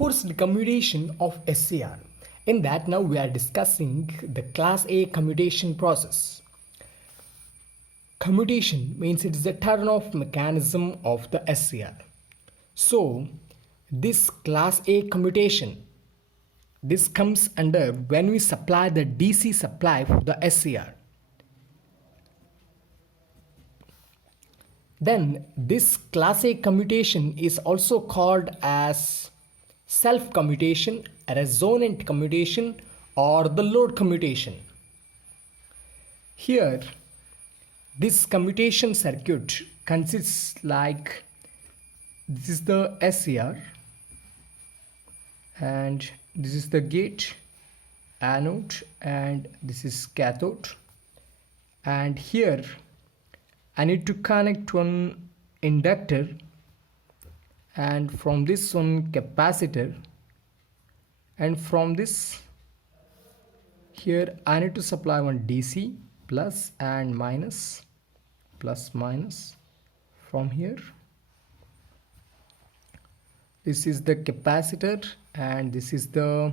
forced commutation of SCR. In that, now we are discussing the class A commutation process. Commutation means it is the turn off mechanism of the SCR. So this class A commutation, this comes under when we supply the DC supply for the SCR. Then this class A commutation is also called as self commutation, resonant commutation, or the load commutation. Here this commutation circuit consists like this is the SCR and this is the gate, anode, and this is cathode, and here I need to connect one inductor, and from this one capacitor, and from this here I need to supply one DC plus and minus, plus minus. From here this is the capacitor and this is the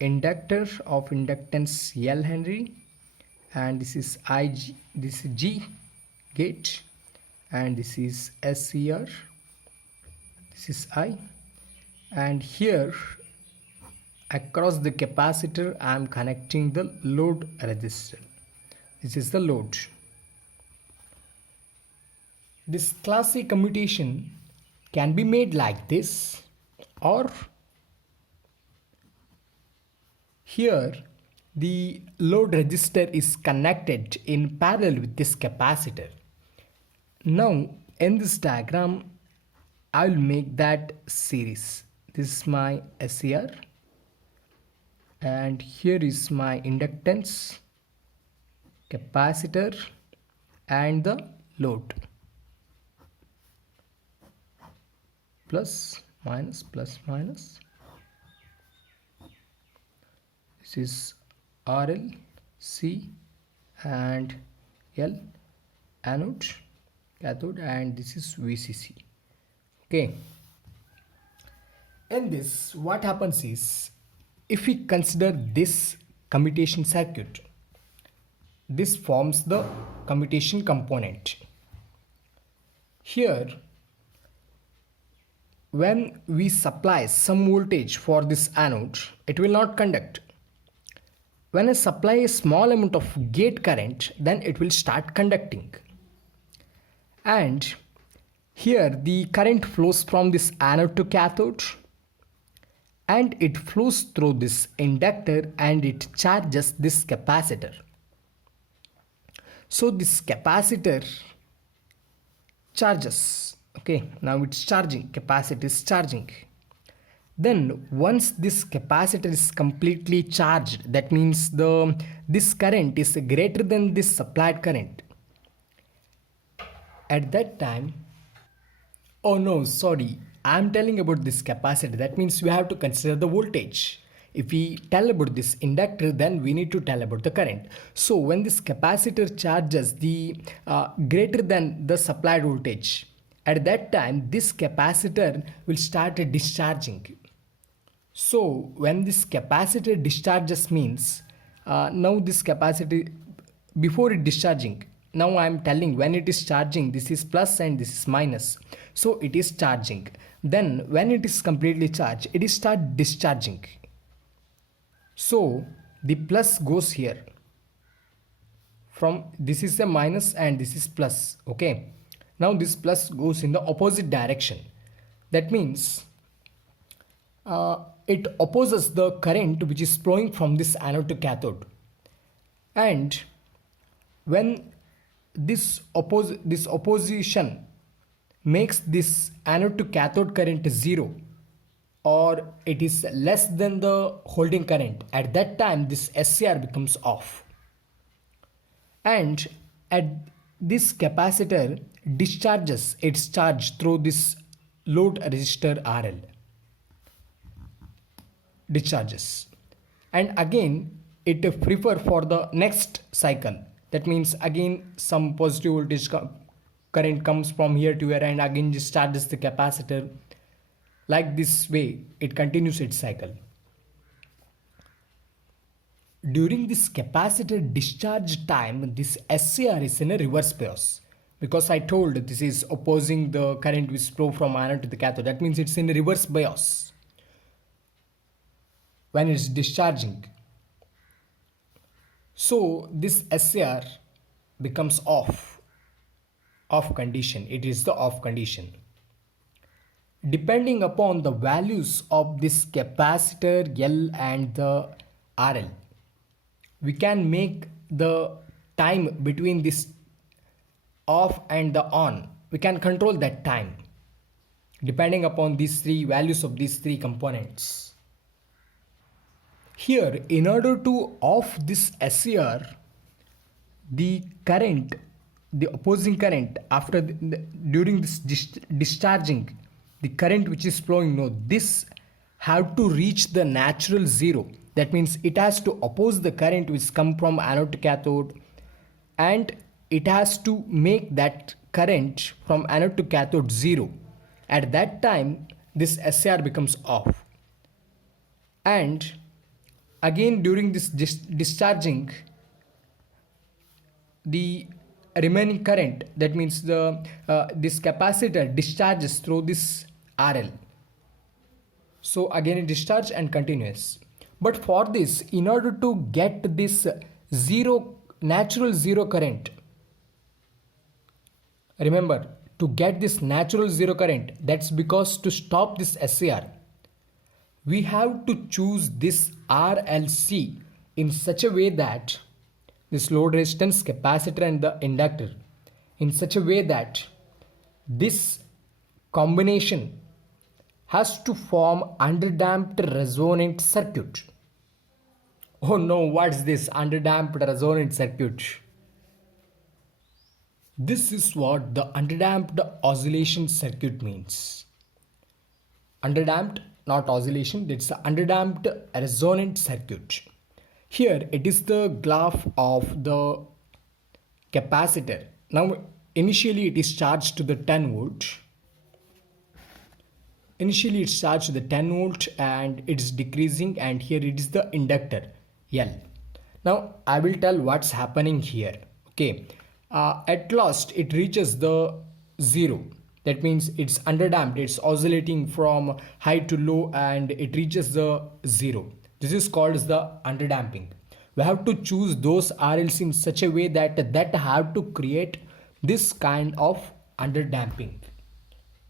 inductor of inductance L Henry, and this is IG, this is G gate, and this is SCR, this is I, and here across the capacitor I am connecting the load resistor. This is the load. This class A commutation can be made like this, or here the load resistor is connected in parallel with this capacitor. Now in this diagram I will make that series. This is my SCR and here is my inductance, capacitor, and the load. Plus minus, plus minus. This is RL, C, and L, anode, cathode, and this is VCC. Okay. In this, what happens is, if we consider this commutation circuit, this forms the commutation component. Here, when we supply some voltage for this anode, it will not conduct. When I supply a small amount of gate current, then it will start conducting. And here the current flows from this anode to cathode, and it flows through this inductor and it charges this capacitor. So this capacitor charges. Okay, now it's charging, capacitor is charging. Then once this capacitor is completely charged, that means this current is greater than this supplied current. At that time, oh no, sorry, I am telling about this capacitor. That means we have to consider the voltage. If we tell about this inductor, then we need to tell about the current. So when this capacitor charges the greater than the supplied voltage, at that time this capacitor will start discharging. So when this capacitor discharges means now this capacitor, before it discharging, now I am telling when it is charging, this is plus and this is minus. So it is charging. Then when it is completely charged, it is start discharging. So the plus goes here. From this is a minus and this is plus. Okay. Now this plus goes in the opposite direction. That means it opposes the current which is flowing from this anode to cathode. And when this opposition makes this anode to cathode current 0, or it is less than the holding current, at that time this SCR becomes off. And at this capacitor discharges its charge through this load resistor RL. Discharges. And again it prefer for the next cycle. That means again some positive voltage current comes from here to here and again discharges the capacitor. Like this way, it continues its cycle. During this capacitor discharge time, this SCR is in a reverse bias. Because I told this is opposing the current which flow from anode to the cathode. That means it's in a reverse bias when it's discharging. So this SCR becomes off condition. It is the off condition. Depending upon the values of this capacitor L and the RL, we can make the time between this off and the on. We can control that time depending upon these three values of these three components. Here, in order to off this SCR, the current, the opposing current after during this discharging, the current which is flowing, no, this have to reach the natural zero. That means it has to oppose the current which come from anode to cathode, and it has to make that current from anode to cathode zero. At that time, this SCR becomes off. And again, during this discharging, the remaining current, that means the this capacitor discharges through this RL. So again it discharges and continues. But for this, in order to get this natural zero current, remember, to get this natural zero current, that's because to stop this SCR, we have to choose this RLC in such a way that this load resistance, capacitor and the inductor, in such a way that this combination has to form underdamped resonant circuit. Oh no, what's this underdamped resonant circuit? This is what the underdamped oscillation circuit means. Underdamped, not oscillation, it's the underdamped resonant circuit. Here it is the graph of the capacitor. Now initially it is charged to the 10 volt. Initially it's charged to the 10 volt and it's decreasing, and here it is the inductor L. Now I will tell what's happening here. Okay, at last it reaches the zero. That means it's underdamped, it's oscillating from high to low and it reaches the zero. This is called as the underdamping. We have to choose those RLC in such a way that have to create this kind of underdamping.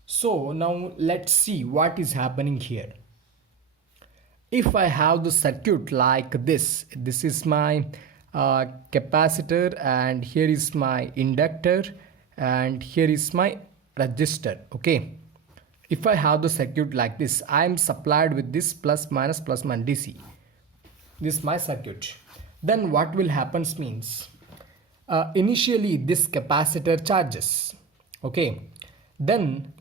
So now let's see what is happening here. If I have the circuit like this is my capacitor, and here is my inductor, and here is my resistor. Okay, if I have the circuit like this, I am supplied with this plus minus DC. This is my circuit. Then what will happen means, initially this capacitor charges. Okay, then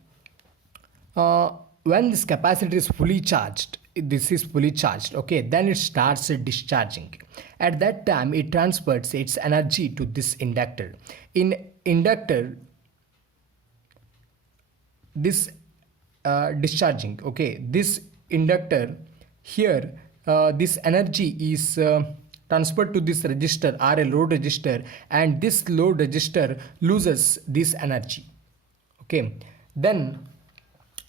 when this capacitor is fully charged, this is fully charged, okay, then it starts discharging. At that time it transfers its energy to this inductor. In inductor, this discharging, okay, this inductor here, this energy is transferred to this resistor, RL load resistor, and this load resistor loses this energy. Okay, then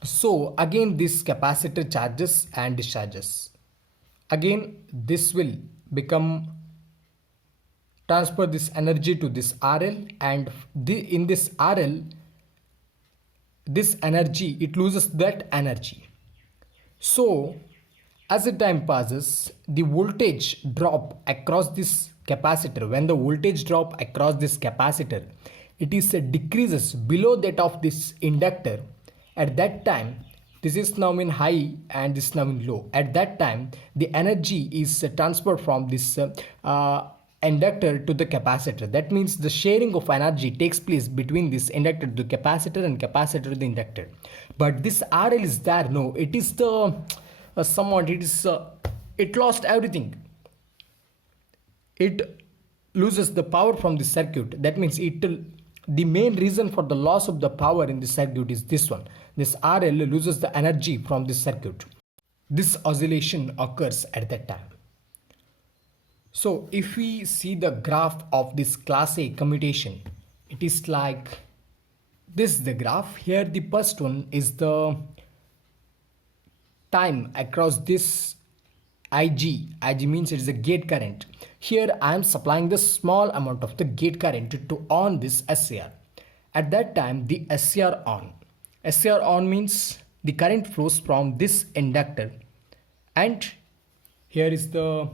so again this capacitor charges and discharges. Again this will become transfer this energy to this RL, and in this RL, this energy, it loses that energy. So as the time passes, the voltage drop across this capacitor, when the voltage drop across this capacitor, it is decreases below that of this inductor. At that time, this is now in high and this is now in low. At that time, the energy is transferred from this inductor to the capacitor. That means the sharing of energy takes place between this inductor to the capacitor and capacitor to the inductor. But this RL is there, no, it is the somewhat, it is it lost everything. It loses the power from the circuit. That means it The main reason for the loss of the power in the circuit is this one. This RL loses the energy from this circuit. This oscillation occurs at that time. So if we see the graph of this class A commutation, it is like this, the graph. Here the first one is the time across this IG means it is a gate current. Here I am supplying the small amount of the gate current to on this SCR. At that time the SCR on. SCR on means the current flows from this inductor, and here is the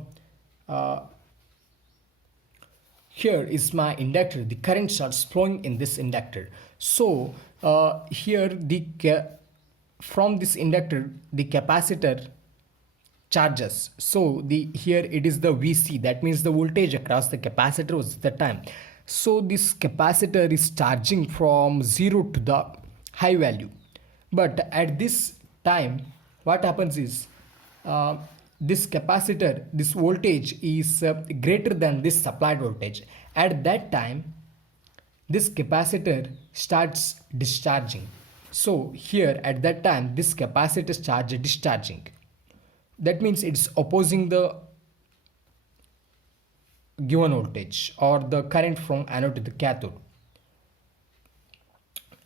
here is my inductor. The current starts flowing in this inductor. So here from this inductor the capacitor charges. So here it is the VC, that means the voltage across the capacitor was the time. So this capacitor is charging from 0 to the high value, but at this time what happens is this capacitor, this voltage is greater than this supplied voltage. At that time this capacitor starts discharging. So here at that time this capacitor charge discharging. That means it's opposing the given voltage or the current from anode to the cathode.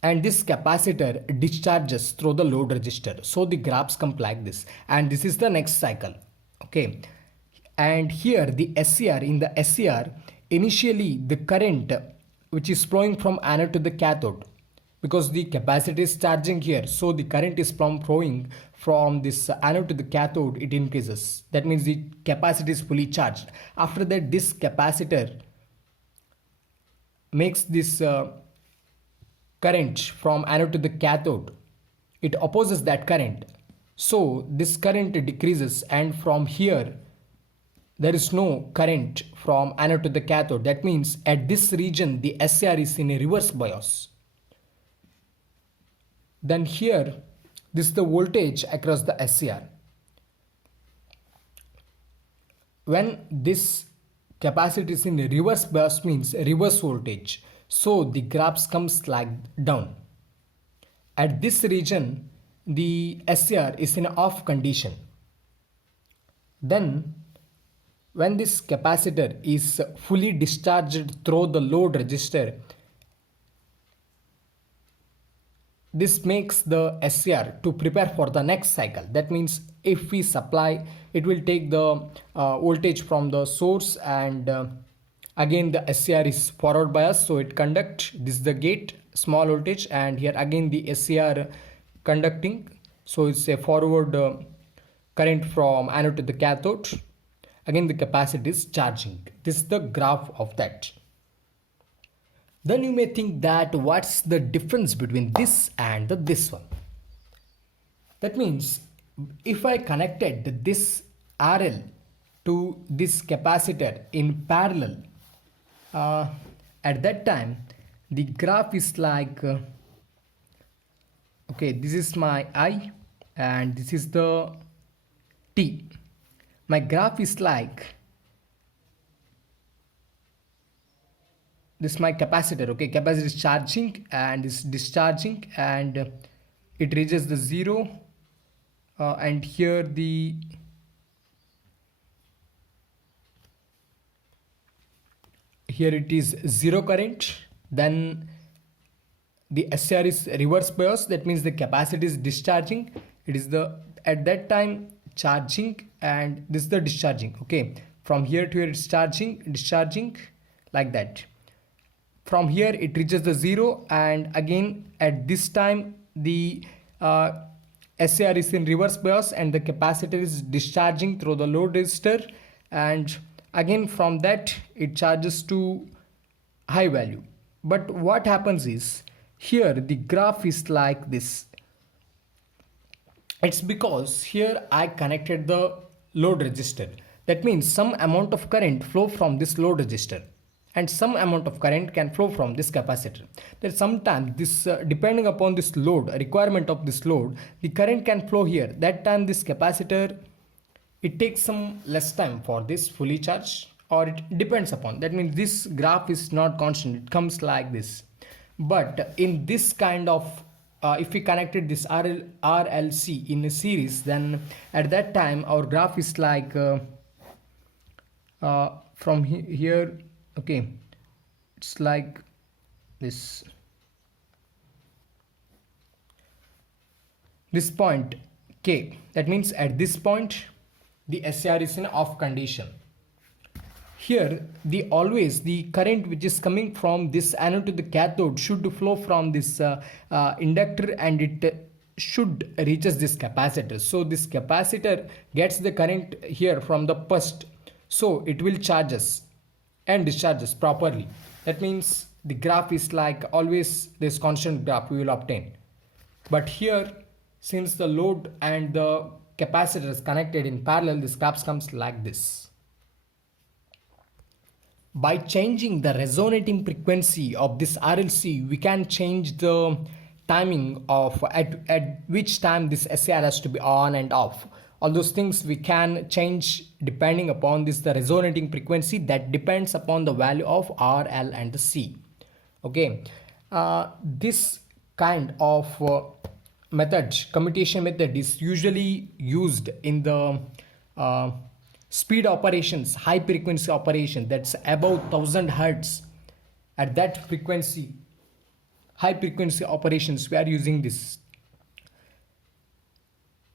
And this capacitor discharges through the load resistor. So the graphs come like this, and this is the next cycle. Okay, and here the SCR, in the SCR initially the current which is flowing from anode to the cathode, because the capacitor is charging here, so the current is flowing from this anode to the cathode, it increases. That means the capacitor is fully charged. After that this capacitor makes this current from anode to the cathode, it opposes that current. So this current decreases, and from here there is no current from anode to the cathode. That means at this region the SCR is in a reverse bias. Then here this is the voltage across the SCR. When this capacitor is in a reverse bias means reverse voltage. So the graphs comes like down. At this region the SCR is in off condition. Then when this capacitor is fully discharged through the load resistor, this makes the SCR to prepare for the next cycle. That means if we supply, it will take the voltage from the source, and again the SCR is forward bias, so it conduct. This is the gate, small voltage, and here again the SCR conducting, so it's a forward current from anode to the cathode. Again the capacitor is charging. This is the graph of that. Then you may think that what's the difference between this and this one? That means if I connected this RL to this capacitor in parallel, at that time the graph is like okay, this is my I and this is the T. My graph is like this is my capacitor. Okay, capacitor is charging and is discharging, and it reaches the 0, and here it is 0 current. Then the SCR is reverse bias, that means the capacitor is discharging. It is the at that time charging, and this is the discharging. Okay, from here to here it's charging, discharging, like that. From here it reaches the 0, and again at this time the SCR is in reverse bias and the capacitor is discharging through the load resistor, and again from that it charges to high value. But what happens is here the graph is like this. It's because here I connected the load resistor. That means some amount of current flow from this load resistor, and some amount of current can flow from this capacitor. That sometimes this depending upon this load, requirement of this load, the current can flow here. That time this capacitor, it takes some less time for this fully charged, or it depends upon. That means this graph is not constant, it comes like this. But in this kind of if we connected this RLC in a series, then at that time our graph is like from here, okay, it's like this point K. That means at this point the SCR is in off condition. Here the always the current which is coming from this anode to the cathode should flow from this inductor, and it should reaches this capacitor. So this capacitor gets the current here from the first, so it will charges and discharges properly. That means the graph is like always this constant graph we will obtain. But here, since the load and the capacitor is connected in parallel, this graph comes like this. By changing the resonating frequency of this RLC, we can change the timing of at which time this SCR has to be on and off. All those things we can change depending upon this the resonating frequency that depends upon the value of R, L and the C. Okay, this kind of method, commutation method, is usually used in the speed operations, high frequency operation, that's above 1000 hertz. At that frequency, high frequency operations, we are using this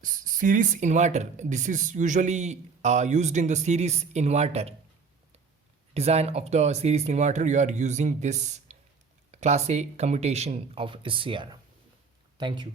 series inverter. This is usually used in the series inverter design of the series inverter. You are using this class A commutation of SCR. Thank you.